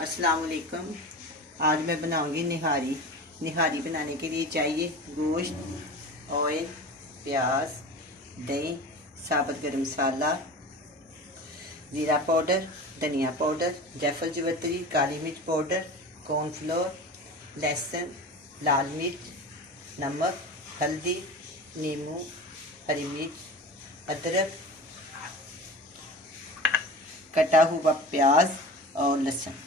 अस्सलाम वालेकुम। आज मैं बनाऊंगी निहारी। निहारी बनाने के लिए चाहिए गोश्त, ऑयल, प्याज, दही, साबुत गरम मसाला, ज़ीरा पाउडर, धनिया पाउडर, जायफल जवित्री, काली मिर्च पाउडर, कॉर्नफ्लोर, लहसुन, लाल मिर्च, नमक, हल्दी, नींबू, हरी मिर्च, अदरक, कटा हुआ प्याज और लहसुन।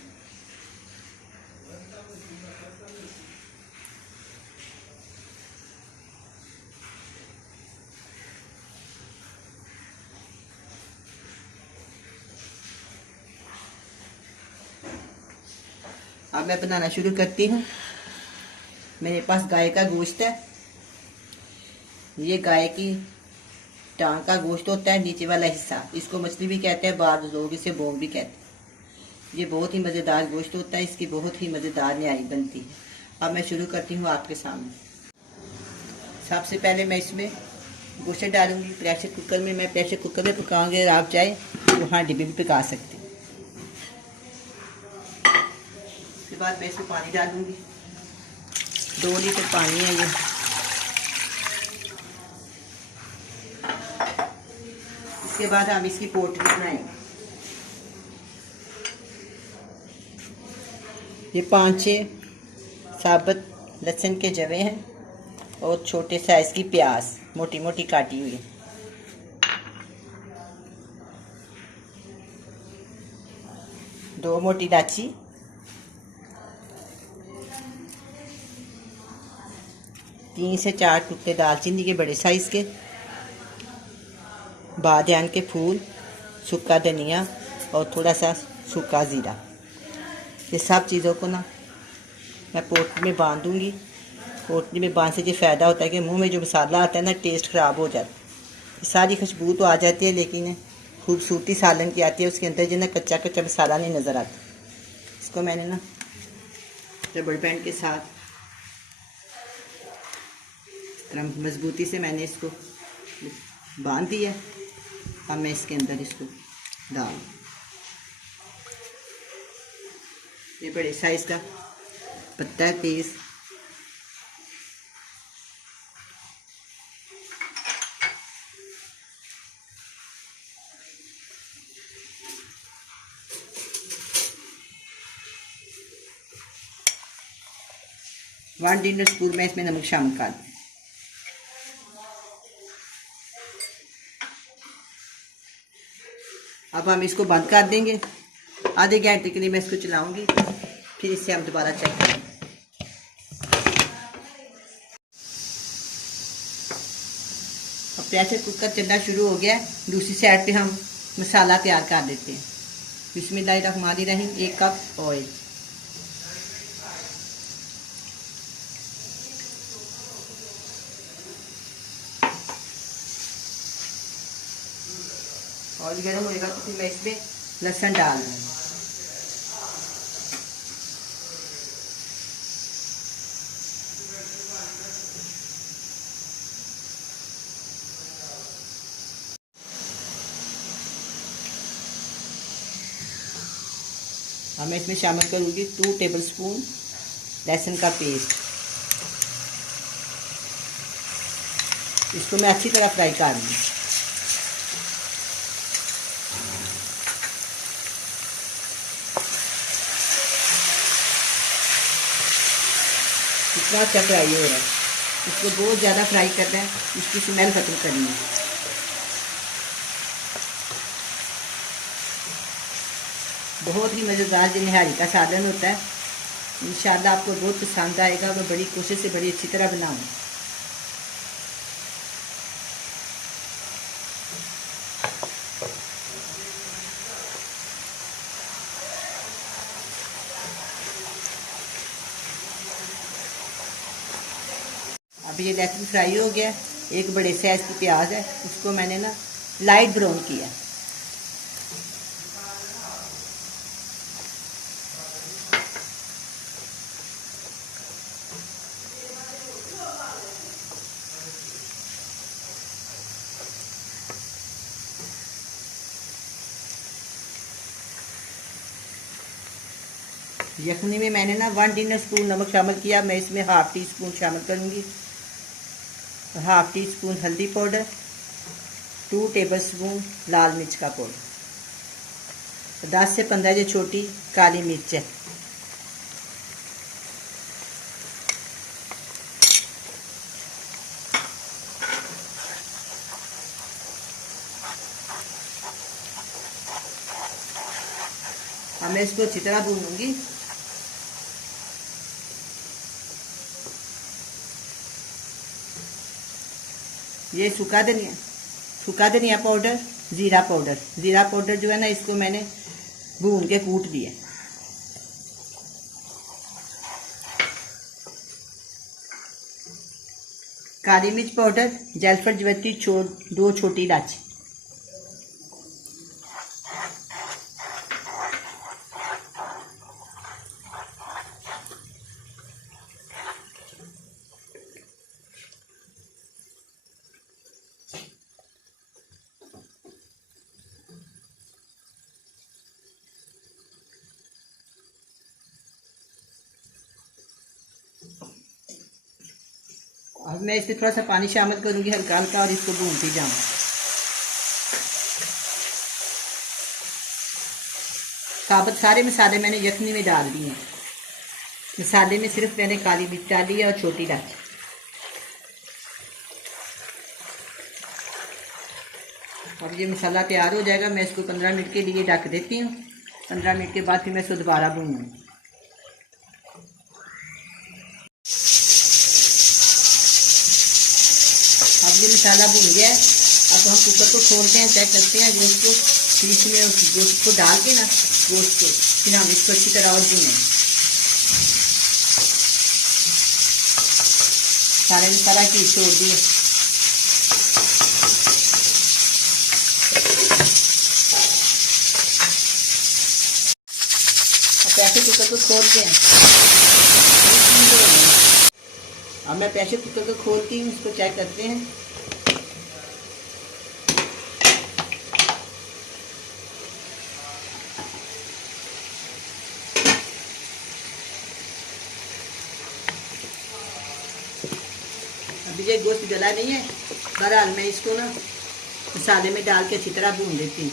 अब मैं बनाना शुरू करती हूँ। मेरे पास गाय का गोश्त है। ये गाय की टांग का गोश्त होता है, नीचे वाला हिस्सा। इसको मछली भी कहते हैं, बाद लोग इसे बोग भी कहते हैं। ये बहुत ही मज़ेदार गोश्त होता है, इसकी बहुत ही मज़ेदार निहारी बनती है। अब मैं शुरू करती हूँ आपके सामने। सबसे पहले मैं इसमें गोश्त डालूंगी प्रेशर कुकर में। मैं प्रेशर कुकर में पकाऊंगी, अगर आप चाहे तो हांडी में भी पका सकते हैं। उसके बाद मैं इसमें पानी डालूंगी। 2 लीटर पानी है ये। इसके बाद हम इसकी पोटली बनाएंगे। ये 5-6 साबुत लहसुन के जवे हैं और छोटे साइज की प्याज मोटी मोटी काटी हुई। 2 मोटी इलायची, 3 से 4 टुकड़े दालचीनी के बड़े साइज के, बादियान के फूल, सूखा धनिया और थोड़ा सा सूखा ज़ीरा। ये सब चीज़ों को ना मैं पोटली में बांधूंगी। पोटली में बांध से ये फ़ायदा होता है कि मुंह में जो मसाला आता है ना, टेस्ट ख़राब हो जाता है। सारी खुशबू तो आ जाती है, लेकिन खूबसूरती सालन की आती है। उसके अंदर जो ना कच्चा कच्चा मसाला नहीं नज़र आता। इसको मैंने ना रबड़ बैंड के साथ तरह मजबूती से मैंने इसको बांध दिया। अब मैं इसके अंदर इसको डाल, ये बड़े साइज का पत्ता है तेज। वन डिनर स्पून में इसमें नमक शामिल कर दें। अब हम इसको बंद कर देंगे। आधे घंटे के लिए मैं इसको चलाऊंगी, फिर इससे हम दोबारा चेक करेंगे। अब प्रेशर कुकर चलना शुरू हो गया है। दूसरी साइड पे हम मसाला तैयार कर देते हैं। बिस्मिल्लाहिर्रहमानिर्रहीम। 1 कप ऑयल, ऑयल गर्म होएगा तो फिर मैं इसमें लहसुन डाल दूँगी। अब मैं इसमें शामिल करूँगी 2 टेबलस्पून लहसुन का पेस्ट। इसको मैं अच्छी तरह फ्राई कर लूँगी। इतना अच्छा फ्राई हो रहा है। इसको बहुत ज़्यादा फ्राई करना है, इसकी स्मेल ख़त्म करनी है। बहुत ही मज़ेदार ये निहारी का सालन होता है। इंशाल्लाह आपको बहुत पसंद आएगा। मैं बड़ी कोशिश से बड़ी अच्छी तरह बनाऊँ। अब ये लहसुन फ्राई हो गया। एक बड़े साइज की प्याज है, उसको मैंने ना लाइट ब्राउन किया। यखनी में मैंने ना 1 टीस्पून स्पून नमक शामिल किया। मैं इसमें हाफ टी स्पून शामिल करूँगी। हाफ टी स्पून हल्दी पाउडर, 2 टेबलस्पून लाल मिर्च का पाउडर, 10 से 15 जो छोटी काली मिर्च है। अब मैं इसको अच्छी तरह भूनूंगी। ये सूखा धनिया पाउडर, ज़ीरा पाउडर जो है ना, इसको मैंने भून के कूट दिया। काली मिर्च पाउडर, जायफल जवित्री, 2 छोटी इलायची। अब मैं इसमें थोड़ा सा पानी शामिल करूंगी हल्का हल्का, और इसको भूनती जाऊँ। साबुत सारे मसाले मैंने यखनी में डाल दिए हैं। मसाले में सिर्फ मैंने काली मिर्च डाली है और छोटी इलायची। अब ये मसाला तैयार हो जाएगा। मैं इसको 15 मिनट के लिए ढक देती हूँ। 15 मिनट के बाद फिर मैं इसको दोबारा भूनूंगी। अब ये मसाला भुन गया है। अब हम कुकर को खोलते हैं, चेक करते हैं गोश्त को। फिर इसमें उस गोश्त को डाल के ना, गोश्त को फिर हम इसको अच्छी तरह और भूनें। सारे मसाला की छोड़ दिए। प्रेशर कुकर को खोलते हैं। अब मैं प्रेशर कुकर को खोलती हूँ, इसको चेक करते हैं। अभी ये गोश्त गला नहीं है। बहरहाल मैं इसको ना मसाले में डाल के अच्छी तरह भून देती हूँ।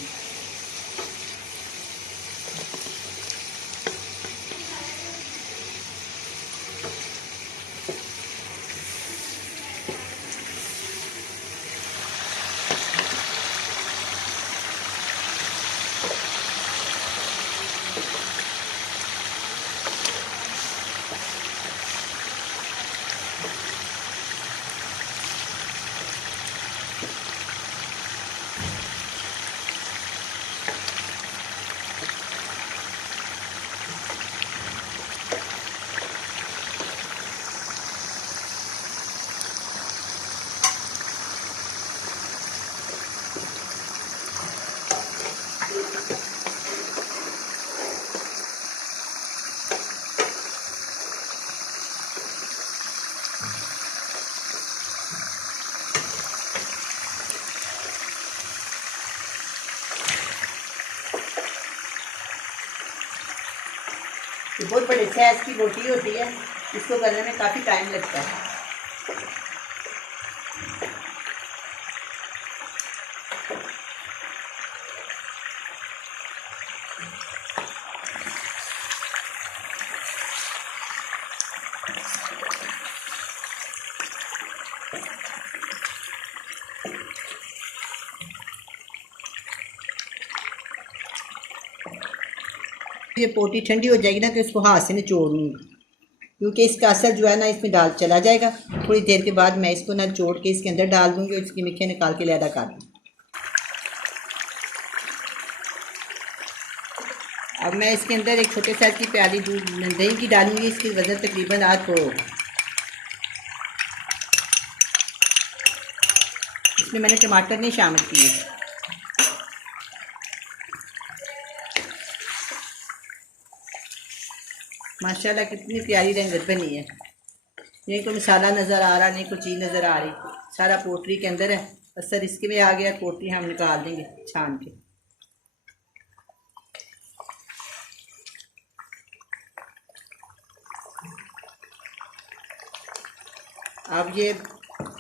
ये बहुत बड़े साइज की रोटी होती है। इसको करने में काफ़ी टाइम लगता है। ये पोटी ठंडी हो जाएगी ना, तो इसको हाथ से निचोड़ूंगी, क्योंकि इसका असर जो है ना इसमें डाल चला जाएगा। थोड़ी देर के बाद मैं इसको ना जोड़ के इसके अंदर डाल दूंगी और इसकी मिट्टी निकाल के लैदा कर दूँगी। अब मैं इसके अंदर एक छोटे साइज की प्याली दूध दही की डालूंगी। इसकी वजन तकरीबन आज हो। इसमें मैंने टमाटर नहीं शामिल किए। माशाल्लाह कितनी प्यारी रंगत बनी है। नहीं कोई मसाला नज़र आ रहा, नहीं कोई चीज़ नज़र आ रही, सारा पोटली के अंदर है। असर इसके में आ गया। पोटली हम निकाल देंगे छान के। अब ये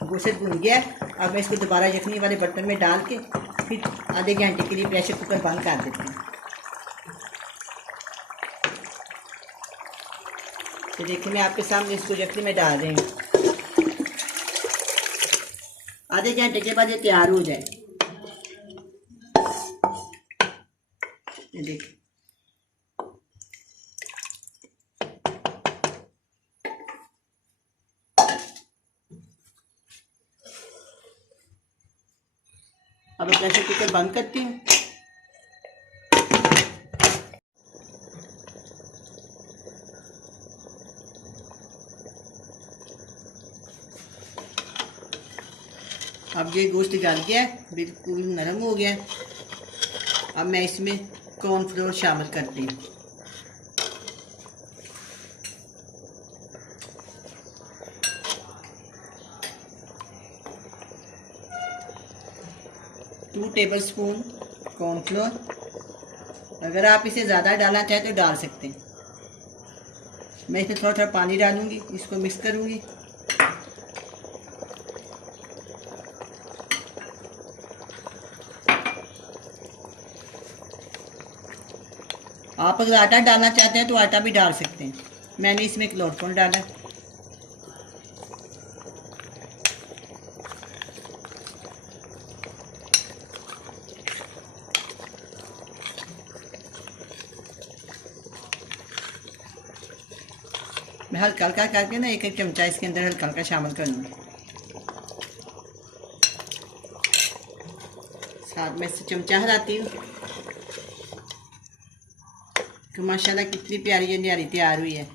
गोश्त भुन गया है। अब मैं इसको दोबारा यखनी वाले बर्तन में डाल के फिर आधे घंटे के लिए प्रेशर कुकर बंद कर देती हूँ। तो देखिए मैं आपके सामने इसको यखनी में डाल रही हूँ। आधे घंटे के बाद ये तैयार हो जाए। ये देखिए अब प्रेशर कुकर बंद करती हूँ। अब ये गोश्त गल गया है, बिल्कुल नरम हो गया है। अब मैं इसमें कॉर्नफ्लोर शामिल करती हूँ। Two tablespoon cornflour. अगर आप इसे ज़्यादा डालना चाहें तो डाल सकते हैं। मैं इसमें थोड़ा थोड़ा पानी डालूंगी, इसको मिक्स करूंगी। आप अगर आटा डालना चाहते हैं तो आटा भी डाल सकते हैं। मैंने इसमें कॉर्नफ्लोर डाला है। मैं हल्का हल्का करके ना एक एक चमचा इसके अंदर हल्का हल्का शामिल करूँगी। साथ में से चमचा हिलाती हूँ कि माशाल्लाह कितनी प्यारी ये निहारी तैयार हुई है।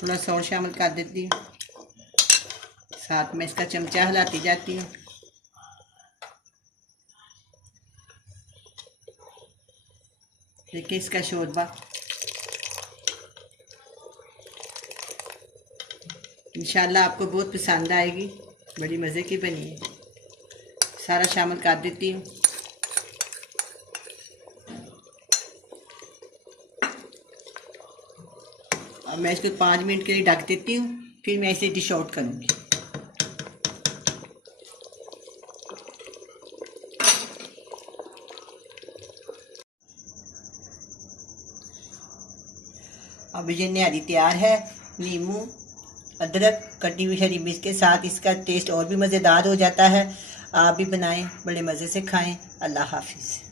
थोड़ा सा और शामिल कर देती हूँ। साथ में इसका चमचा हिलाती जाती हूँ। देखिए इसका शोरबा इंशाल्लाह आपको बहुत पसंद आएगी। बड़ी मज़े की बनी है। सारा शामिल कर देती हूँ। अब मैं इसको 5 मिनट के लिए ढक देती हूँ, फिर मैं इसे डिश आउट करूँगी। अब ये निहारी तैयार है। नींबू, अदरक, कटी हुई हरी मिर्च के साथ इसका टेस्ट और भी मज़ेदार हो जाता है। आप भी बनाएं, बड़े मज़े से खाएं। अल्लाह हाफिज़।